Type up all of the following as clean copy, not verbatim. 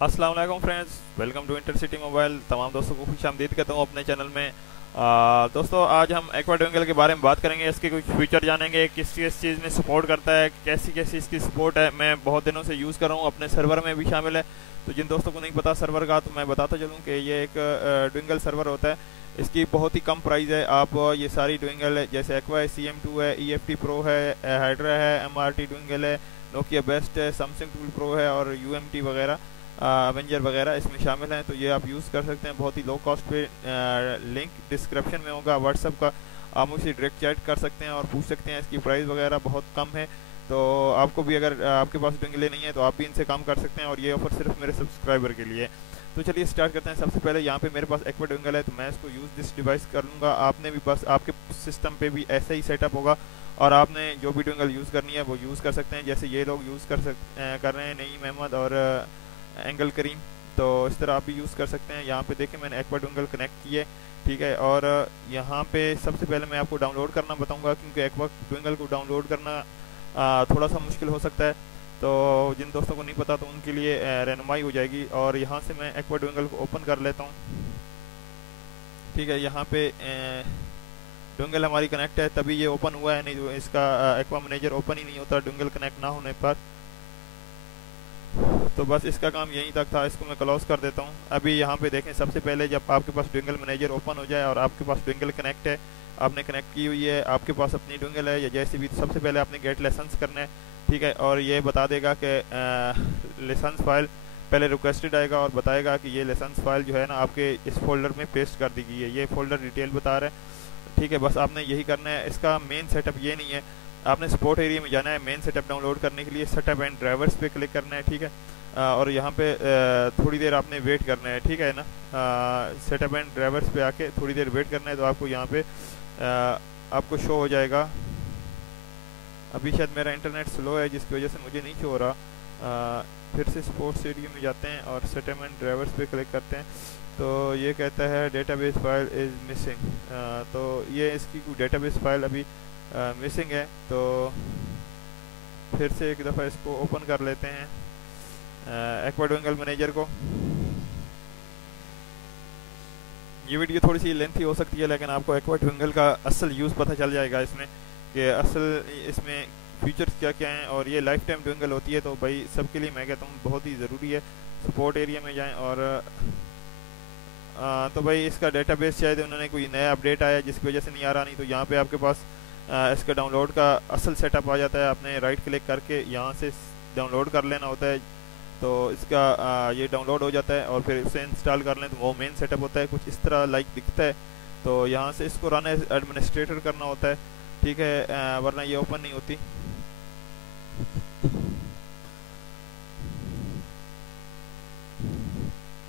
अस्सलाम वालेकुम friends, welcome to Intercity Mobile. तमाम दोस्तों को खुश आमदीद कहता हूँ अपने चैनल में। दोस्तों, आज हम एक्वाडोंगल के बारे में बात करेंगे। इसके कुछ फीचर जानेंगे, किस किस चीज़ में सपोर्ट करता है, कैसी कैसी इसकी सपोर्ट है। मैं बहुत दिनों से यूज़ कर रहा हूँ, अपने सर्वर में भी शामिल है। तो जिन दोस्तों को नहीं पता सर्वर का, तो मैं बताता चलूँ कि ये एक ड्विंगल सर्वर होता है। इसकी बहुत ही कम प्राइस है। आप ये सारी ड्विंगल जैसे एक्वा है, CM2 है, EFT प्रो है, हाइड्रा है, MRT ड्विंगल है, नोकिया बेस्ट है, सैमसंग टूल प्रो है और UMT वगैरह, अवेंजर वगैरह इसमें शामिल हैं। तो ये आप यूज़ कर सकते हैं बहुत ही लो कॉस्ट पे। लिंक डिस्क्रिप्शन में होगा व्हाट्सअप का, आप मुझसे डायरेक्ट चैट कर सकते हैं और पूछ सकते हैं। इसकी प्राइस वगैरह बहुत कम है, तो आपको भी अगर आपके पास ड्विंगले नहीं है तो आप भी इनसे काम कर सकते हैं। और ये ऑफर सिर्फ मेरे सब्सक्राइबर के लिए है। तो चलिए स्टार्ट करते हैं। सबसे पहले यहाँ पे मेरे पास एक्वा ड्विंगल है, तो मैं इसको यूज़ दिस डिवाइस कर लूँगा। आपने भी बस आपके सिस्टम पे भी ऐसा ही सेटअप होगा और आपने जो भी ड्विंगल यूज़ करनी है वो यूज़ कर सकते हैं। जैसे ये लोग यूज़ कर रहे हैं, नईम अहमद और एंगल करीम। तो इस तरह आप भी यूज़ कर सकते हैं। यहाँ पे देखें मैंने एक्वा ड्विंगल कनेक्ट किए, ठीक है। और यहाँ पे सबसे पहले मैं आपको डाउनलोड करना बताऊंगा, क्योंकि एक्वा ड्विंगल को डाउनलोड करना थोड़ा सा मुश्किल हो सकता है। तो जिन दोस्तों को नहीं पता तो उनके लिए रहनुमाई हो जाएगी। और यहाँ से मैं एक्वा ड्विंगल को ओपन कर लेता हूँ, ठीक है। यहाँ पे ड्विंगल हमारी कनेक्ट है, तभी ये ओपन हुआ है, नहीं तो इसका एक्वा मैनेजर ओपन ही नहीं होता ड्विंगल कनेक्ट ना होने पर। तो बस इसका काम यहीं तक था, इसको मैं क्लोज कर देता हूँ। अभी यहाँ पे देखें, सबसे पहले जब आपके पास ड्विंगल मैनेजर ओपन हो जाए और आपके पास ड्विंगल कनेक्ट है, आपने कनेक्ट की हुई है, आपके पास अपनी ड्विंगल है या जैसे भी, तो सबसे पहले आपने गेट लाइसेंस करना है, ठीक है। और ये बता देगा कि लाइसेंस फाइल पहले रिक्वेस्टेड आएगा और बताएगा कि ये लाइसेंस फाइल जो है ना आपके इस फोल्डर में पेस्ट कर दी गई है। ये फोल्डर डिटेल बता रहा है, ठीक है। बस आपने यही करना है। इसका मेन सेटअप ये नहीं है, आपने सपोर्ट एरिया में जाना है। मेन सेटअप डाउनलोड करने के लिए सेटअप एंड ड्राइवर्स पे क्लिक करना है, ठीक है। और यहाँ पे थोड़ी देर आपने वेट करना है, ठीक है ना। सेटअप एंड ड्राइवर्स पे आके थोड़ी देर वेट करना है, तो आपको यहाँ पे आपको शो हो जाएगा। अभी शायद मेरा इंटरनेट स्लो है जिसकी वजह से मुझे नहीं शो हो रहा। फिर से स्पोर्ट्स एरिया में जाते हैं और सेटअप एंड ड्राइवर्स पे क्लिक करते हैं। तो ये कहता है डेटाबेस फाइल इज़ मिसिंग। तो ये इसकी कोई डेटाबेस फाइल अभी मिसिंग है। तो फिर से एक दफ़ा इसको ओपन कर लेते हैं, एक्वा ड्विंगल मैनेजर को। ये वीडियो थोड़ी सी लेंथी हो सकती है, लेकिन आपको एक्वा ड्विंगल का असल यूज़ पता चल जाएगा इसमें, कि असल इसमें फीचर्स क्या क्या हैं। और ये लाइफ टाइम ड्विंगल होती है, तो भाई सबके लिए मैं कहता हूँ बहुत ही ज़रूरी है। सपोर्ट एरिया में जाएं और तो भाई इसका डेटाबेस शायद उन्होंने कोई नया अपडेट आया जिसकी वजह से नहीं आ रहा, नहीं तो यहाँ पे आपके पास इसका डाउनलोड का असल सेटअप आ जाता है। आपने राइट क्लिक करके यहाँ से डाउनलोड कर लेना होता है, तो इसका ये डाउनलोड हो जाता है और फिर इसे इंस्टॉल कर लें तो वो मेन सेटअप होता है, कुछ इस तरह लाइक दिखता है। तो यहाँ से इसको रन एज एडमिनिस्ट्रेटर करना होता है, ठीक है, वरना ये ओपन नहीं होती।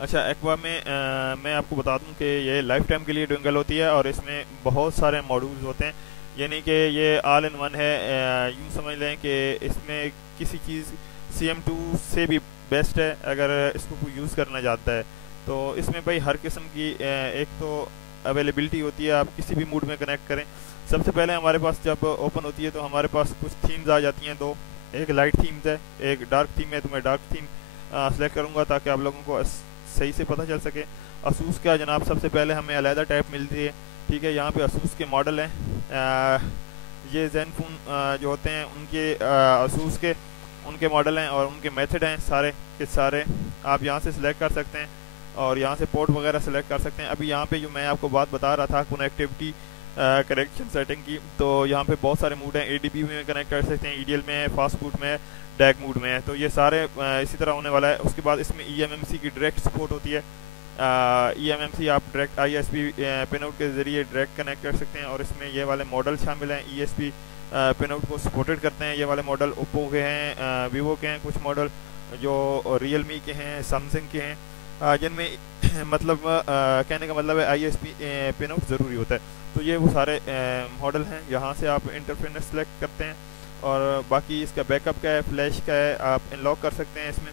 अच्छा, एक्वा में मैं आपको बता दूं कि ये लाइफ टाइम के लिए ड्विंगल होती है और इसमें बहुत सारे मॉड्यूल्स होते हैं, यानी कि ये ऑल इन वन है। यूँ समझ लें कि इसमें किसी चीज़ CM2 से भी बेस्ट है अगर इसको कोई यूज़ करना चाहता है। तो इसमें भाई हर किस्म की एक तो अवेलेबिलिटी होती है, आप किसी भी मूड में कनेक्ट करें। सबसे पहले हमारे पास जब ओपन होती है तो हमारे पास कुछ थीम्स आ जाती हैं, दो, एक लाइट थीम्स है, एक डार्क थीम है। तो मैं डार्क थीम सेलेक्ट करूँगा ताकि आप लोगों को सही से पता चल सके। असूस का जनाब सबसे पहले हमें अलहदा टाइप मिलती है, ठीक है। यहाँ पे असूस के मॉडल हैं, ये ज़ेनफोन जो होते हैं उनके असूस के उनके मॉडल हैं और उनके मेथड हैं सारे के सारे। आप यहाँ से सिलेक्ट कर सकते हैं और यहाँ से पोर्ट वगैरह सेलेक्ट कर सकते हैं। अभी यहाँ पे जो मैं आपको बात बता रहा था कनेक्टिविटी कनेक्शन सेटिंग की, तो यहाँ पे बहुत सारे मूड हैं। ADB में कनेक्ट कर सकते हैं, EDL में है, फास्ट फूड में है, डैक मूड में है। तो ये सारे इसी तरह होने वाला है। उसके बाद इसमें EMMC की डायरेक्ट सपोर्ट होती है। EMMC आप डायरेक्ट ISP पिन आउट के ज़रिए डायरेक्ट कनेक्ट कर सकते हैं और इसमें ये वाले मॉडल शामिल हैं। ESP पिन आउट को सपोर्टेड करते हैं। ये वाले मॉडल ओप्पो के हैं, वीवो के हैं, कुछ मॉडल जो रियलमी के हैं, सैमसंग के हैं, जिनमें मतलब कहने का मतलब है ISP पिन आउट ज़रूरी होता है। तो ये वो सारे मॉडल हैं। यहाँ से आप इंटरफेरेंस सेलेक्ट करते हैं और बाकी इसका बैकअप का है, फ्लैश का है, आप अनलॉक कर सकते हैं इसमें।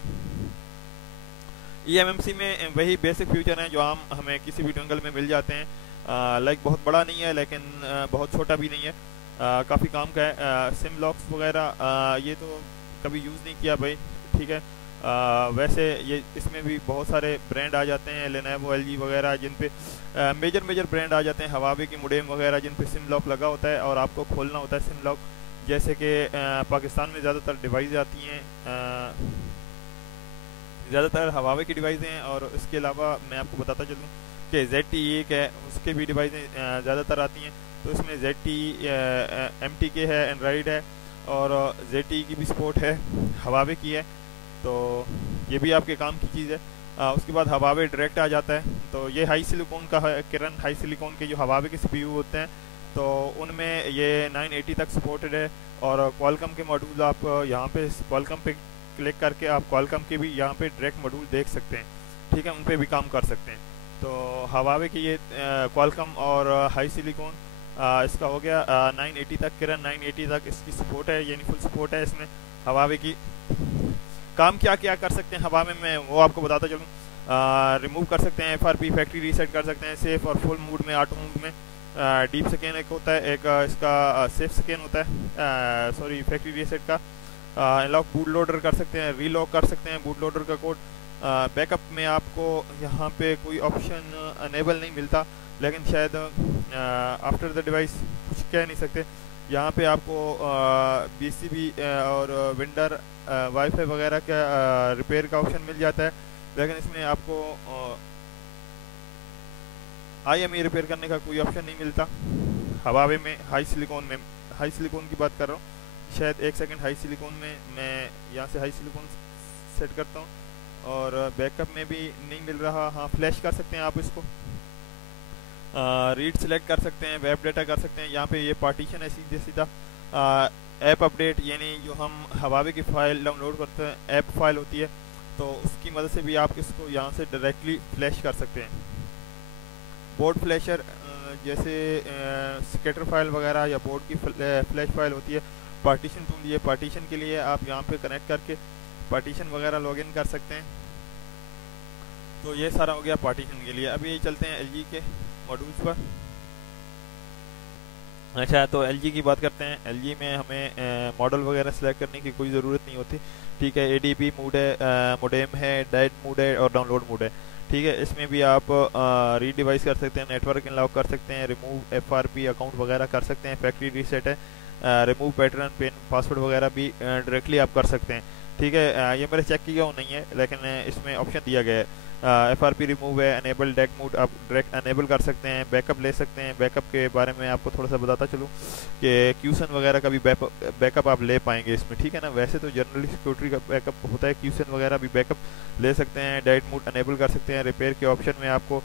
EMMC में वही बेसिक फीचर हैं जो हमें किसी भी ड्विंगल में मिल जाते हैं। लाइक बहुत बड़ा नहीं है लेकिन बहुत छोटा भी नहीं है, काफ़ी काम का है। सिम लॉक्स वगैरह ये तो कभी यूज़ नहीं किया भाई, ठीक है। वैसे ये इसमें भी बहुत सारे ब्रांड आ जाते हैं, लेनोवो, एलजी वगैरह, जिन पे मेजर मेजर ब्रांड आ जाते हैं, हवावे की मोडेम वगैरह, जिन पे सिम लॉक लगा होता है और आपको खोलना होता है सिम लॉक। जैसे कि पाकिस्तान में ज़्यादातर डिवाइस आती हैं, ज़्यादातर हवावे की डिवाइस हैं, और इसके अलावा मैं आपको बताता चलूँ कि ZTE एक है, उसके भी डिवाइसें ज़्यादातर आती हैं। तो इसमें ZTE MTK है, एंड्रॉयड है, और ZTE की भी सपोर्ट है, हवावे की है। तो ये भी आपके काम की चीज़ है। उसके बाद हवावे डायरेक्ट आ जाता है। तो ये हाई सिलिकॉन का है, किरण हाई सिलिकॉन के जो हवावे के CPU होते हैं, तो उनमें ये 980 तक सपोर्टेड है। और क्वालकॉम के मॉड्यूल आप यहाँ पे क्वालकॉम पे क्लिक करके आप क्वालकॉम के भी यहाँ पे डायरेक्ट मॉड्यूल देख सकते हैं, ठीक है, उन पे भी काम कर सकते हैं। तो हवावे की ये क्वालकॉम और हाई सिलिकॉन इसका हो गया 980 तक, किरण 980 तक इसकी सपोर्ट है, यानी फुल सपोर्ट है इसमें हवावे की। काम क्या क्या कर सकते हैं हवावे में वो आपको बताता चलूँ। रिमूव कर सकते हैं FRP, फैक्ट्री रीसेट कर सकते हैं, सेफ और फुल मूड में, ऑटो मूड में। डीप स्कैन एक होता है, एक इसका सेफ स्कैन होता है, सॉरी फैक्ट्री रीसेट का। अनलॉक बूट लोडर कर सकते हैं, रीलॉक कर सकते हैं बूट लोडर का कोड। बैकअप में आपको यहाँ पे कोई ऑप्शन अनेबल नहीं मिलता, लेकिन शायद आफ्टर द डिवाइस कुछ कह नहीं सकते। यहाँ पे आपको BCB और विंडर वाईफाई वगैरह का रिपेयर का ऑप्शन मिल जाता है, लेकिन इसमें आपको IME रिपेयर करने का कोई ऑप्शन नहीं मिलता हवावे में। हाई सिलिकॉन की बात कर रहा हूँ। शायद एक सेकंड, हाई सिलिकॉन में मैं यहाँ से हाई सिलिकॉन सेट करता हूँ, और बैकअप में भी नहीं मिल रहा। हाँ, फ्लैश कर सकते हैं आप इसको, रीड सेलेक्ट कर सकते हैं, वेब डेटा कर सकते हैं। यहाँ पे ये पार्टीशन है सीधे सीधा। ऐप अपडेट, यानी जो हम हवावे की फ़ाइल डाउनलोड करते हैं, ऐप फाइल होती है, तो उसकी मदद से भी आप इसको यहाँ से डायरेक्टली फ्लैश कर सकते हैं। बोर्ड फ्लैशर, जैसे स्केटर फाइल वगैरह या बोर्ड की फ्लैश फाइल होती है। पार्टीशन टूल, ये पार्टीशन के लिए आप यहाँ पे कनेक्ट करके पार्टीशन वगैरह लॉगिन कर सकते हैं। तो ये सारा हो गया पार्टीशन के लिए। अभी चलते हैं LG के मॉड्यूल्स पर। अच्छा, तो LG की बात करते हैं। LG में हमें मॉडल वगैरह सेलेक्ट करने की कोई ज़रूरत नहीं होती, ठीक है। ADP मोड है, मोडेम है, डाइट मोड है, और डाउनलोड मोड है, ठीक है। इसमें भी आप रीडिवाइस कर सकते हैं, नेटवर्क अनलॉक कर सकते हैं, रिमूव FRP अकाउंट वगैरह कर सकते हैं, फैक्ट्री रीसेट है, रिमूव पैटर्न, पिन, पासवर्ड वगैरह भी डायरेक्टली आप कर सकते हैं, ठीक है। ये मेरे चेक किया हुआ नहीं है, लेकिन इसमें ऑप्शन दिया गया है। FRP रिमूव है, अनेबल डेक मोड आप डायरेक्ट अनेबल कर सकते हैं, बैकअप ले सकते हैं। बैकअप के बारे में आपको थोड़ा सा बताता चलूँ कि क्यूसन वगैरह का भी बैकअप आप ले पाएंगे इसमें, ठीक है ना। वैसे तो जनरली सिक्योरिटी का बैकअप होता है, क्यूसन वगैरह भी बैकअप ले सकते हैं, डाइट मोड अनेबल कर सकते हैं। रिपेयर के ऑप्शन में आपको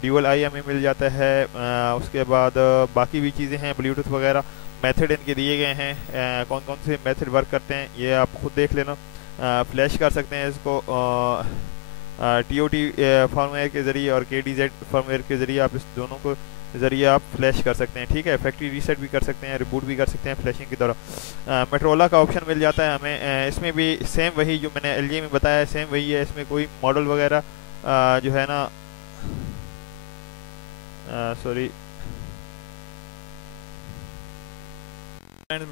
ड्यूअल IME मिल जाता है। उसके बाद बाकी भी चीज़ें हैं, ब्लूटूथ वगैरह, मेथड इनके दिए गए हैं, कौन कौन से मेथड वर्क करते हैं ये आप खुद देख लेना। फ्लैश कर सकते हैं इसको TOT फर्मवेयर के ज़रिए और KDZ फर्मवेयर के ज़रिए, आप इस दोनों को ज़रिए आप फ्लैश कर सकते हैं, ठीक है। फैक्ट्री रीसेट भी कर सकते हैं, रिबूट भी कर सकते हैं फ्लैशिंग की तरह। मेट्रोला का ऑप्शन मिल जाता है हमें। इसमें भी सेम वही जो मैंने LG में बताया है, सेम वही है। इसमें कोई मॉडल वगैरह जो है ना, सॉरी,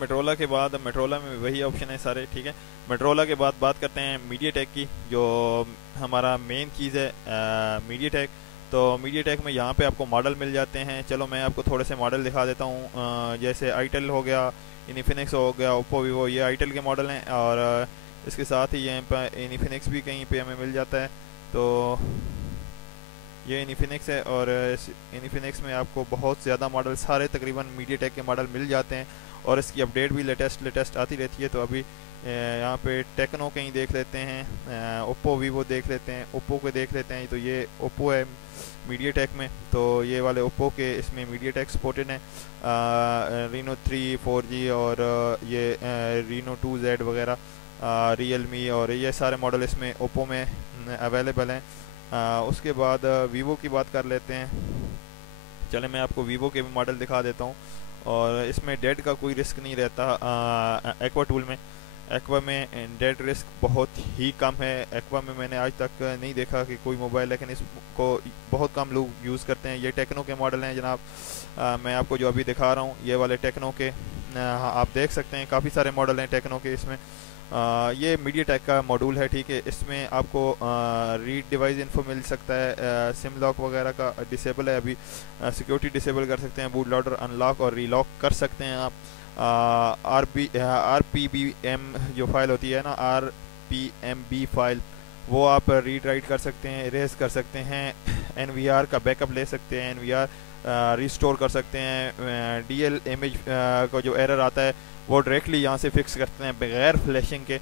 मेट्रोला के बाद, मेट्रोला में वही ऑप्शन है सारे, ठीक है। मेट्रोला के बाद बात करते हैं मीडियाटेक की, जो हमारा मेन चीज़ है मीडियाटेक। तो मीडियाटेक में यहाँ पे आपको मॉडल मिल जाते हैं। चलो मैं आपको थोड़े से मॉडल दिखा देता हूँ। जैसे आईटेल हो गया, इन्फिनिक्स हो गया, ओप्पो, वीवो, ये आईटेल के मॉडल हैं। और इसके साथ ही यहाँ पर इन्फिनिक्स भी कहीं पे हमें मिल जाता है। तो ये इन्फिनिक्स है, और इन्फिनिक्स में आपको बहुत ज़्यादा मॉडल, सारे तकरीबन मीडियाटेक के मॉडल मिल जाते हैं, और इसकी अपडेट भी लेटेस्ट आती रहती है। तो अभी यहाँ पे टेक्नो कहीं देख लेते हैं, ओप्पो, वीवो देख लेते हैं, ओप्पो के देख लेते हैं। तो ये ओप्पो है मीडियाटेक में, तो ये वाले ओप्पो के इसमें मीडियाटेक सपोर्टेड है। रीनो 3 4G और ये रीनो 2Z वगैरह, रियलमी, और ये सारे मॉडल इसमें ओप्पो में अवेलेबल हैं। उसके बाद वीवो की बात कर लेते हैं। चले मैं आपको वीवो के भी मॉडल दिखा देता हूँ। और इसमें डेड का कोई रिस्क नहीं रहता। एक्वा टूल में, एक्वा में डेड रिस्क बहुत ही कम है। एक्वा में मैंने आज तक नहीं देखा कि कोई मोबाइल, लेकिन इसको बहुत कम लोग यूज़ करते हैं। ये टेक्नो के मॉडल हैं जनाब। मैं आपको जो अभी दिखा रहा हूँ ये वाले टेक्नो के, आप देख सकते हैं काफ़ी सारे मॉडल हैं टेक्नो के इसमें। ये मीडियाटेक का मॉड्यूल है, ठीक है। इसमें आपको रीड डिवाइस इन्फो मिल सकता है, सिम लॉक वगैरह का डिसेबल है अभी, सिक्योरिटी डिसेबल कर सकते हैं, बूट लोडर अनलॉक और रीलॉक कर सकते हैं आप। आर पी बी एम जो फाइल होती है ना, RPMB फाइल, वो आप रीड राइट कर सकते हैं, इरेज कर सकते हैं, NVR का बैकअप ले सकते हैं, NVR रिस्टोर कर सकते हैं, DL इमेज को जो एरर आता है वो डायरेक्टली यहाँ से फिक्स करते हैं बगैर फ्लैशिंग के।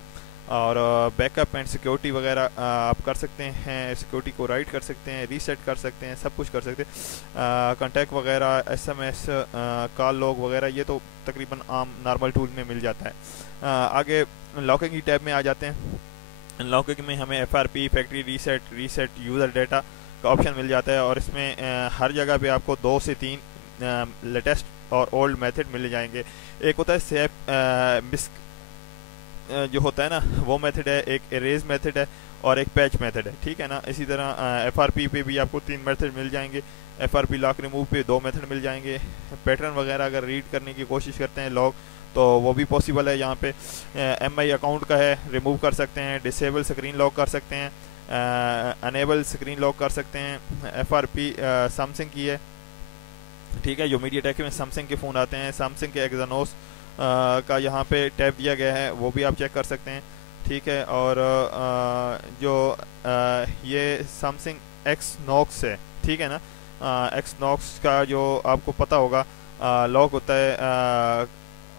और बैकअप एंड सिक्योरिटी वगैरह आप कर सकते हैं, सिक्योरिटी को राइट कर सकते हैं, रीसेट कर सकते हैं, सब कुछ कर सकते हैं। कॉन्टैक्ट वगैरह, SMS, कॉल लॉग वगैरह, ये तो तकरीबन आम नॉर्मल टूल में मिल जाता है। आगे लॉकिंग की टैब में आ जाते हैं। लॉकिंग में हमें FRP, factory reset user data का ऑप्शन मिल जाता है, और इसमें हर जगह पे आपको 2 से 3 लेटेस्ट और ओल्ड मेथड मिल जाएंगे। एक होता है सेफ जो होता है ना, वो मेथड है, एक इरेज मेथड है और एक पैच मेथड है, ठीक है ना। इसी तरह FRP पे भी आपको 3 मेथड मिल जाएंगे, FRP लॉक रिमूव पे 2 मेथड मिल जाएंगे। पैटर्न वगैरह अगर रीड करने की कोशिश करते हैं लॉग, तो वो भी पॉसिबल है। यहाँ पे MI अकाउंट का है, रिमूव कर सकते हैं, डिसेबल स्क्रीन लॉक कर सकते हैं, अनेबल स्क्रीन लॉक कर सकते हैं। FRP सैमसंग की है, ठीक है। जो मीडियाटेक में सैमसंग के फ़ोन आते हैं, सैमसंग के एक्सोनोस का यहाँ पे टैब दिया गया है, वो भी आप चेक कर सकते हैं, ठीक है। और जो ये सैमसंग एक्सनॉक्स है, ठीक है ना, एक्सनॉक्स का जो आपको पता होगा लॉक होता है,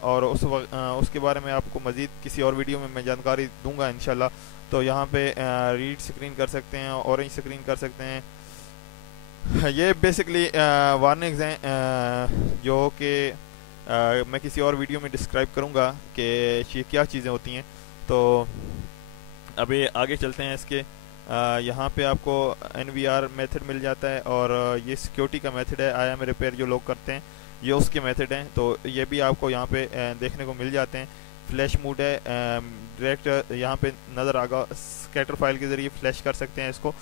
और उसके बारे में आपको मज़ीद किसी और वीडियो में मैं जानकारी दूंगा इंशाल्लाह। तो यहाँ पे रीड स्क्रीन कर सकते हैं, ऑरेंज स्क्रीन कर सकते हैं। ये बेसिकली वार्निंग्स हैं जो कि मैं किसी और वीडियो में डिस्क्राइब करूँगा कि ये क्या चीज़ें होती हैं। तो अभी आगे चलते हैं इसके। यहाँ पे आपको NVR मेथड मिल जाता है, और ये सिक्योरिटी का मेथड है, IAM रिपेयर जो लोग करते हैं ये उसके मेथड हैं, तो ये भी आपको यहाँ पे देखने को मिल जाते हैं। फ्लैश मूड है, डायरेक्ट यहाँ पे नज़र आगा, स्कैटर फाइल के ज़रिए फ्लैश कर सकते हैं इसको।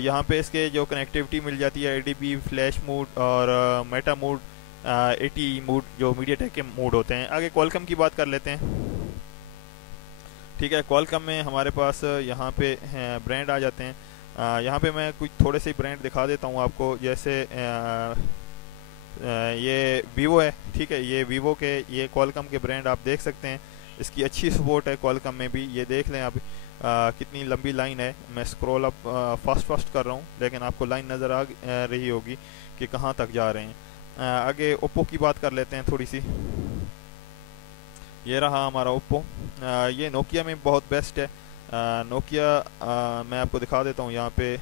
यहाँ पे इसके जो कनेक्टिविटी मिल जाती है, ADB, फ्लैश मूड और मेटा मूड, ATE मूड, जो मीडियाटेक के मूड होते हैं। आगे क्वालकॉम की बात कर लेते हैं, ठीक है। क्वालकॉम में हमारे पास यहाँ पे ब्रांड आ जाते हैं। यहाँ पे मैं कुछ थोड़े से ब्रांड दिखा देता हूँ आपको, जैसे ये वीवो है, ठीक है। ये वीवो के, ये क्वालकॉम के ब्रांड आप देख सकते हैं, इसकी अच्छी सपोर्ट है क्वालकॉम में भी। ये देख लें आप कितनी लंबी लाइन है, मैं स्क्रॉल अप फास्ट कर रहा हूँ, लेकिन आपको लाइन नज़र आ रही होगी कि कहाँ तक जा रहे हैं। आगे ओप्पो की बात कर लेते हैं थोड़ी सी। ये रहा हमारा ओप्पो। ये नोकिया में बहुत बेस्ट है। नोकिया मैं आपको दिखा देता हूँ यहाँ पे।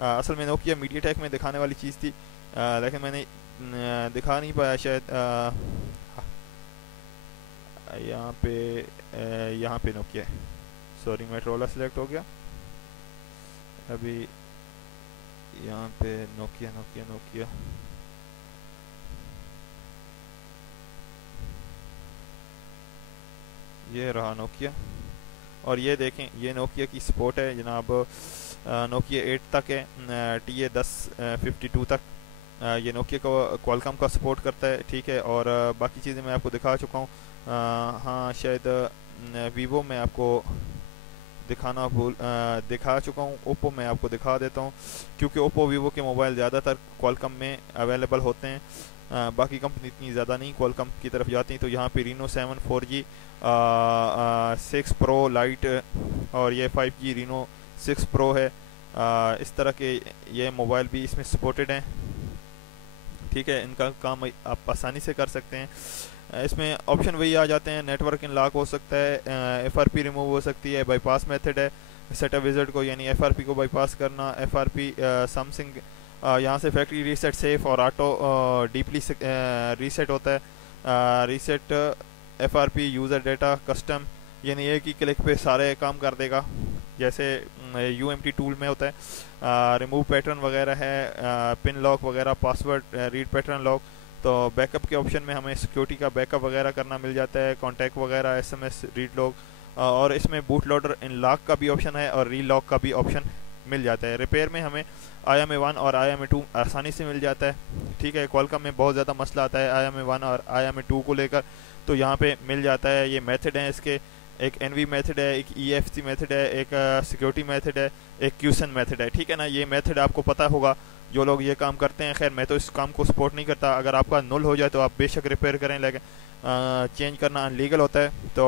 असल में नोकिया मीडियाटेक में दिखाने वाली चीज़ थी, लेकिन मैंने दिखा नहीं पाया शायद। यहाँ पे नोकिया, सॉरी मोटोरोला सिलेक्ट हो गया अभी। यहाँ पे नोकिया ये रहा नोकिया। और ये देखें, ये नोकिया की सपोर्ट है जनाब, नोकिया 8 तक है, TA1052 तक ये नोकिया को क्वालकॉम का सपोर्ट करता है, ठीक है। और बाकी चीज़ें मैं आपको दिखा चुका हूँ। हाँ, शायद वीवो में आपको दिखा चुका हूँ। ओप्पो में आपको दिखा देता हूँ, क्योंकि ओप्पो वीवो के मोबाइल ज़्यादातर क्वालकॉम में अवेलेबल होते हैं। बाकी कंपनी इतनी ज़्यादा नहीं क्वालकॉम की तरफ जाती हैं। तो यहाँ पे रीनो 7 4G 6 प्रो लाइट, और ये 5G रीनो 6 प्रो है। इस तरह के ये मोबाइल भी इसमें सपोर्टेड हैं, ठीक है। इनका काम आप आसानी से कर सकते हैं। इसमें ऑप्शन वही आ जाते हैं, नेटवर्क अनलॉक हो सकता है, FRP रिमूव हो सकती है, बाईपास मेथड है सेटअप विजिट को, यानी FRP को बाईपास करना। FRP सैमसंग यहाँ से फैक्ट्री रीसेट सेफ और ऑटो डीपली रीसेट होता है। Reset FRP user data custom, यानी एक ही क्लिक पे सारे काम कर देगा, जैसे UMT टूल में होता है। रिमूव पैटर्न वगैरह है, पिन लॉक वगैरह, पासवर्ड रीड पैटर्न लॉक। तो बैकअप के ऑप्शन में हमें सिक्योरिटी का बैकअप वगैरह करना मिल जाता है, कॉन्टैक्ट वगैरह, SMS रीड लॉक, और इसमें बूट लोडर इन लॉक का भी ऑप्शन है और री लॉक का भी ऑप्शन मिल जाता है। रिपेयर में हमें IMA1 और IMA2 आसानी से मिल जाता है, ठीक है। क्वालकॉम में बहुत ज़्यादा मसला आता है IMA1 और IMA2 को लेकर, तो यहाँ पे मिल जाता है। ये मेथड हैं इसके, एक एनवी मेथड है, एक ईएफसी मेथड है, एक सिक्योरिटी मेथड है, एक क्यूसन मेथड है, ठीक है ना। ये मेथड आपको पता होगा जो लोग ये काम करते हैं। खैर मैं तो इस काम को सपोर्ट नहीं करता। अगर आपका नुल हो जाए तो आप बेशक रिपेयर करें, लेकिन चेंज करना अनलीगल होता है। तो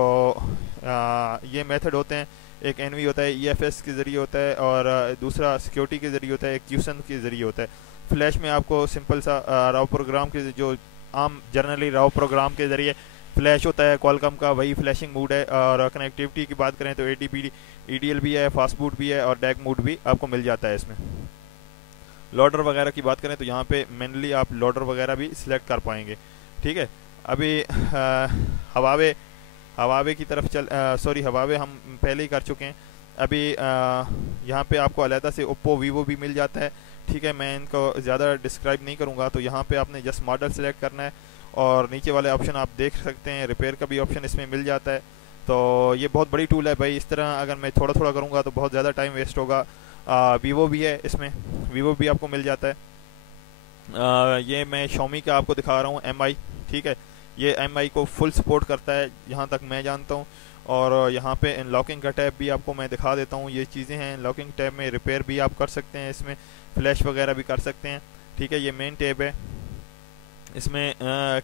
ये मेथड होते हैं, एक एनवी होता है ईएफएस के ज़रिए होता है, और दूसरा सिक्योरिटी के ज़रिए होता है, एक क्यूसन के ज़रिए होता है। फ्लैश में आपको सिंपल सा राव प्रोग्राम के जो आम जनरली राव प्रोग्राम के ज़रिए फ्लैश होता है क्वालकॉम का, वही फ्लैशिंग मूड है। और कनेक्टिविटी की बात करें तो एडीपी ईडीएल भी है, फास्ट बूट भी है, और डैक मूड भी आपको मिल जाता है इसमें। लोडर वगैरह की बात करें तो यहाँ पे मेनली आप लोडर वगैरह भी सिलेक्ट कर पाएंगे, ठीक है। अभी हवावे हवावे की तरफ सॉरी हवावे हम पहले ही कर चुके हैं। अभी यहाँ पे आपको अलहदा से ओप्पो वीवो भी मिल जाता है, ठीक है। मैं इनको ज़्यादा डिस्क्राइब नहीं करूँगा। तो यहाँ पे आपने जस्ट मॉडल सेलेक्ट करना है, और नीचे वाले ऑप्शन आप देख सकते हैं, रिपेयर का भी ऑप्शन इसमें मिल जाता है। तो ये बहुत बड़ी टूल है भाई। इस तरह अगर मैं थोड़ा थोड़ा करूँगा तो बहुत ज़्यादा टाइम वेस्ट होगा। वीवो भी है इसमें, वीवो भी आपको मिल जाता है। ये मैं Xiaomi का आपको दिखा रहा हूँ, MI, ठीक है। ये MI को फुल सपोर्ट करता है जहाँ तक मैं जानता हूँ। और यहाँ पे अनलॉकिंग का टैब भी आपको मैं दिखा देता हूँ। ये चीज़ें हैं अनलॉकिंग टैब में, रिपेयर भी आप कर सकते हैं, इसमें फ्लैश वगैरह भी कर सकते हैं, ठीक है। ये मेन टैब है, इसमें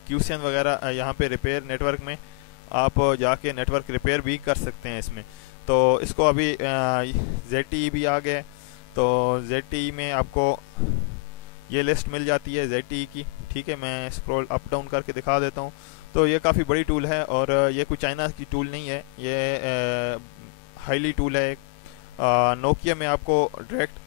क्यूसन वगैरह यहाँ पे रिपेयर नेटवर्क में आप जाके नेटवर्क रिपेयर भी कर सकते हैं इसमें। तो इसको अभी ZTE भी आ गया है। तो ZTE में आपको ये लिस्ट मिल जाती है ZTE की, ठीक है। मैं स्क्रॉल अप डाउन करके दिखा देता हूँ। तो ये काफ़ी बड़ी टूल है, और ये कोई चाइना की टूल नहीं है, ये हाईली टूल है। नोकिया में आपको डायरेक्ट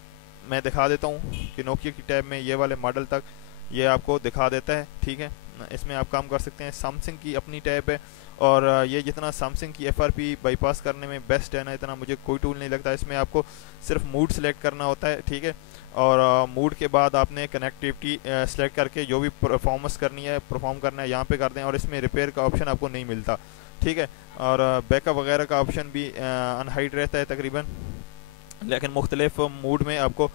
मैं दिखा देता हूँ कि नोकिया की टैब में ये वाले मॉडल तक ये आपको दिखा देता है, ठीक है। इसमें आप काम कर सकते हैं। सैमसंग की अपनी टैब है, और ये जितना सैमसंग की FRP बाईपास करने में बेस्ट है ना, इतना मुझे कोई टूल नहीं लगता। इसमें आपको सिर्फ मूड सेलेक्ट करना होता है, ठीक है। और मूड के बाद आपने कनेक्टिविटी सेलेक्ट करके जो भी परफॉर्मेंस करनी है, परफॉर्म करना है, यहाँ पे कर दें। और इसमें रिपेयर का ऑप्शन आपको नहीं मिलता, ठीक है। और बैकअप वगैरह का ऑप्शन भी अनहाइड रहता है तकरीबन, लेकिन मुख्तलिफ मूड में आपको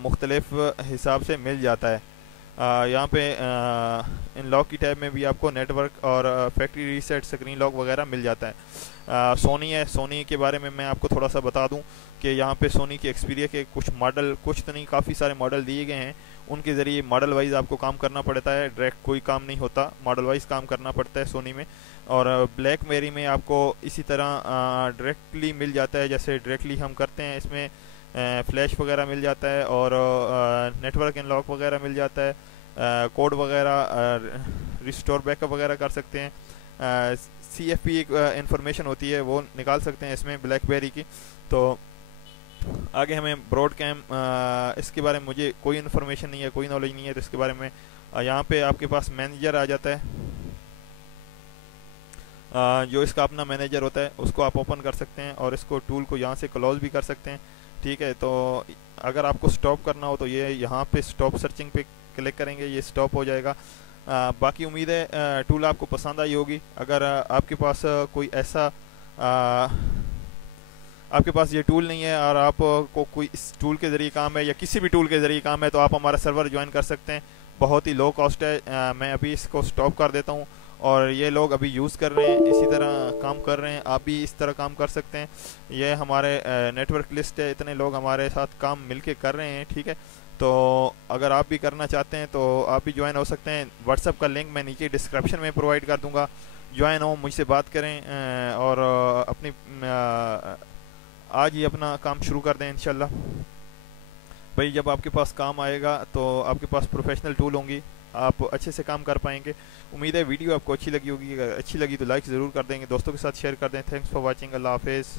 मुख्तलिफ हिसाब से मिल जाता है। यहाँ पे इन लॉक की टैब में भी आपको नेटवर्क और फैक्ट्री रीसेट, स्क्रीन लॉक वगैरह मिल जाता है। सोनी है, सोनी के बारे में मैं आपको थोड़ा सा बता दूं कि यहाँ पे सोनी के एक्सपीरिया के कुछ मॉडल, कुछ तो नहीं काफ़ी सारे मॉडल दिए गए हैं। उनके ज़रिए मॉडल वाइज आपको काम करना पड़ता है, डायरेक्ट कोई काम नहीं होता, मॉडल वाइज काम करना पड़ता है सोनी में। और ब्लैकबेरी में आपको इसी तरह डायरेक्टली मिल जाता है, जैसे डायरेक्टली हम करते हैं। इसमें फ्लैश वगैरह मिल जाता है, और नेटवर्क अनलॉक वगैरह मिल जाता है, कोड वगैरह रिस्टोर बैकअप वगैरह कर सकते हैं। CFP एक इंफॉर्मेशन होती है, वो निकाल सकते हैं इसमें ब्लैकबेरी की। तो आगे हमें ब्रॉड कैम, इसके बारे में मुझे कोई इन्फॉर्मेशन नहीं है, कोई नॉलेज नहीं है। तो इसके बारे में यहाँ पे आपके पास मैनेजर आ जाता है, जो इसका अपना मैनेजर होता है उसको आप ओपन कर सकते हैं, और इसको टूल को यहाँ से क्लोज भी कर सकते हैं, ठीक है। तो अगर आपको स्टॉप करना हो तो ये यहाँ पे स्टॉप सर्चिंग पे क्लिक करेंगे, ये स्टॉप हो जाएगा। बाकी उम्मीद है टूल आपको पसंद आई होगी। अगर आपके पास कोई ऐसा आपके पास ये टूल नहीं है, और आपको कोई इस टूल के ज़रिए काम है या किसी भी टूल के ज़रिए काम है, तो आप हमारा सर्वर ज्वाइन कर सकते हैं। बहुत ही लो कॉस्ट है। मैं अभी इसको स्टॉप कर देता हूँ, और ये लोग अभी यूज़ कर रहे हैं, इसी तरह काम कर रहे हैं। आप भी इस तरह काम कर सकते हैं। ये हमारे नेटवर्क लिस्ट है, इतने लोग हमारे साथ काम मिलके कर रहे हैं, ठीक है। तो अगर आप भी करना चाहते हैं तो आप भी ज्वाइन हो सकते हैं। व्हाट्सएप का लिंक मैं नीचे डिस्क्रिप्शन में प्रोवाइड कर दूंगा। ज्वाइन हो, मुझसे बात करें, और अपनी आज ही अपना काम शुरू कर दें इंशाल्लाह। भाई जब आपके पास काम आएगा तो आपके पास प्रोफेशनल टूल होंगी, आप अच्छे से काम कर पाएंगे। उम्मीद है वीडियो आपको अच्छी लगी होगी। अगर अच्छी लगी तो लाइक ज़रूर कर देंगे, दोस्तों के साथ शेयर कर दें। Thanks for watching. अल्लाह हाफिज़।